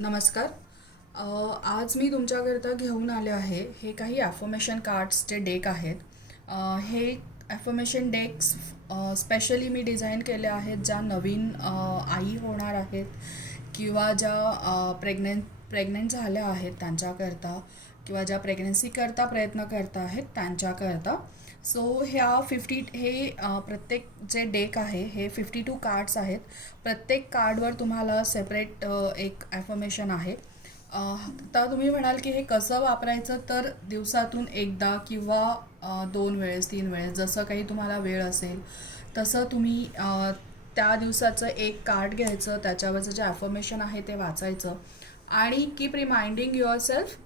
नमस्कार. आज मी तुमच्याकरता घेऊन आले आहे हे काही ॲफर्मेशन कार्ड्सचे डेक आहेत. हे ॲफर्मेशन डेक्स स्पेशली मी डिझाईन केले आहेत ज्या नवीन आई होणार आहेत किंवा ज्या प्रेग्नंट झाल्या आहेत त्यांच्याकरता किंवा ज्या प्रेग्नन्सीकरता प्रयत्न करत आहेत त्यांच्याकरता. सो प्रत्येक जे डेक आहे हे 52 कार्ड्स आहेत. प्रत्येक कार्डवर तुम्हाला सेपरेट एक ॲफर्मेशन आहे. तर तुम्ही म्हणाल की हे कसं वापरायचं, तर दिवसातून एकदा किंवा 2 वेळेस 3 वेळेस जसं काही तुम्हाला वेळ असेल तसं तुम्ही त्या दिवसाचं एक कार्ड घ्यायचं, त्याच्यावरचं जे ॲफर्मेशन आहे ते वाचायचं आणि keep reminding your self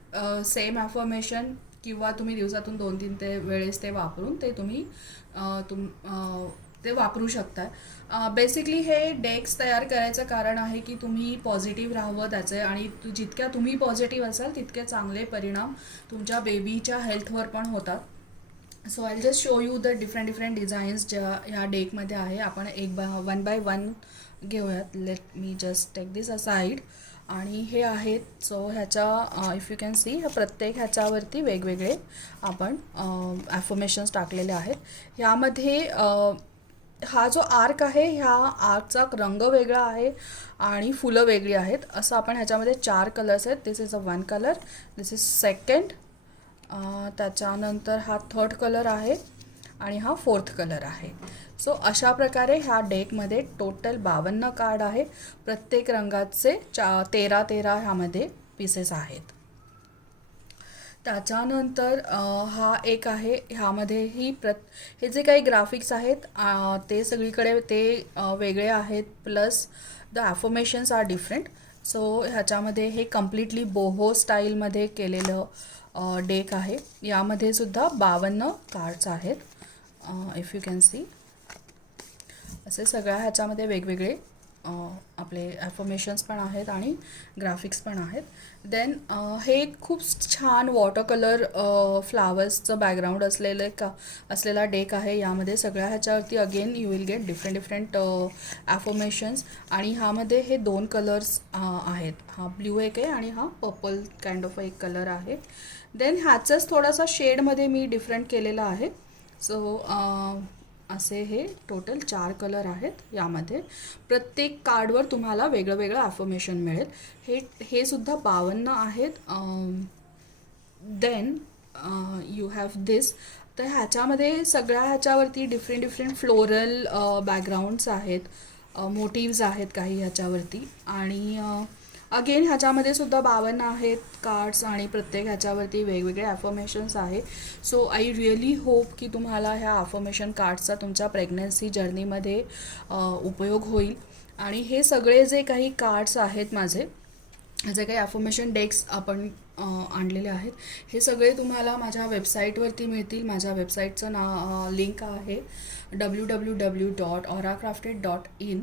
same affirmation किंवा तुम्ही दिवसातून 2-3 वेळेस ते वापरून ते तुम्ही ते वापरू शकता. बेसिकली हे डेक्स तयार करायचं कारण आहे की तुम्ही पॉझिटिव्ह राहावं त्याचे, आणि जितक्या तुम्ही पॉझिटिव्ह असाल तितके चांगले परिणाम तुमच्या बेबीच्या हेल्थवर पण होतात. So I just show you the different designs ज्या ह्या डेकमध्ये आहे. आपण वन बाय वन घेऊयात. लेट मी जस्ट टेक दिस असाइड. आणि हे आहेत. सो ह्याच्या इफ यू कॅन सी प्रत्येक ह्याच्यावरती वेगवेगळे आपण ॲफर्मेशन्स टाकलेले आहेत. ह्यामध्ये हा जो आर्क आहे ह्या आर्कचा रंग वेगळा आहे आणि फुलं वेगळी आहेत. असं आपण ह्याच्यामध्ये 4 कलर्स आहेत. This is a 1 colour, this is second, त्याच्यानंतर हा 3rd कलर आहे आणि हा 4th कलर आहे. सो अशा प्रकारे ह्या डेकमध्ये टोटल 52 कार्ड आहे. प्रत्येक रंगाचे 13 ह्यामध्ये पीसेस आहेत. त्याच्यानंतर हा एक आहे. ह्यामध्ये हे जे काही ग्राफिक्स आहेत ते सगळीकडे ते वेगळे आहेत, plus the affirmations are different. So ह्याच्यामध्ये हे कम्प्लिटली बोहो स्टाईलमध्ये केलेलं डेक आहे. यामध्ये सुद्धा 52 कार्ड्स आहेत. इफ यू कॅन सी असे सगळ्या ह्याच्यामध्ये वेगवेगळे आपले ॲफर्मेशन्स पण आहेत आणि ग्राफिक्स पण आहेत. देन हे खूप छान वॉटर कलर फ्लावर्सचं बॅकग्राऊंड असलेला डेक आहे. यामध्ये सगळ्या ह्याच्यावरती again you will get different affirmations. आणि ह्यामध्ये हे 2 कलर्स आहेत. हा ब्ल्यू एक आहे आणि हा पर्पल काइंड ऑफ एक कलर आहे. देन ह्याचंच थोडासा शेडमध्ये मी डिफरंट केलेला आहे. सो असे हे टोटल 4 कलर आहेत. यामध्ये प्रत्येक कार्डवर तुम्हाला वेगळं वेगळं ॲफर्मेशन मिळेल. हे सुद्धा 52 आहेत. देन यू हॅव दिस. तर ह्याच्यामध्ये सगळ्या ह्याच्यावरती डिफरंट फ्लोरल बॅकग्राऊंड्स आहेत, मोटिव्ज आहेत काही ह्याच्यावरती. आणि अगेन ह्याच्यामध्ये सुद्धा 52 आहेत कार्ड्स आणि प्रत्येक ह्याच्यावरती वेगवेगळे ॲफर्मेशन्स आहे. सो आय रिअली होप की तुम्हाला ह्या ॲफर्मेशन कार्ड्सचा तुमच्या प्रेग्नन्सी जर्नीमध्ये उपयोग होईल. आणि हे सगळे जे काही कार्ड्स आहेत माझे, जे काही ॲफर्मेशन डेक्स आपण आणलेले आहेत, हे सगळे तुम्हाला माझ्या वेबसाईटवरती मिळतील. माझ्या वेबसाईटचं लिंक आहे www.auracrafted.in.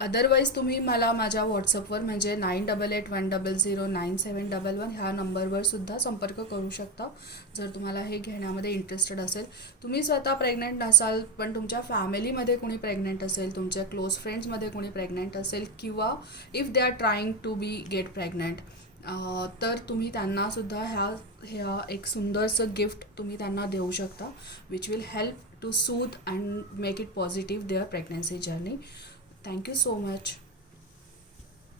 अदरवाईज तुम्ही मला माझ्या व्हॉट्सअपवर म्हणजे 9881009711 ह्या नंबरवर सुद्धा संपर्क करू शकता जर तुम्हाला हे घेण्यामध्ये इंटरेस्टेड असेल. तुम्ही स्वतः प्रेग्नंट नसाल पण तुमच्या फॅमिलीमध्ये कोणी प्रेग्नंट असेल, तुमच्या क्लोज फ्रेंड्समध्ये कोणी प्रेग्नंट असेल, किंवा if they are trying to be get pregnant, तर तुम्ही त्यांनासुद्धा ह्या एक सुंदरसं गिफ्ट तुम्ही त्यांना देऊ शकता, which will help to soothe and make it positive their pregnancy journey. Thank you so much.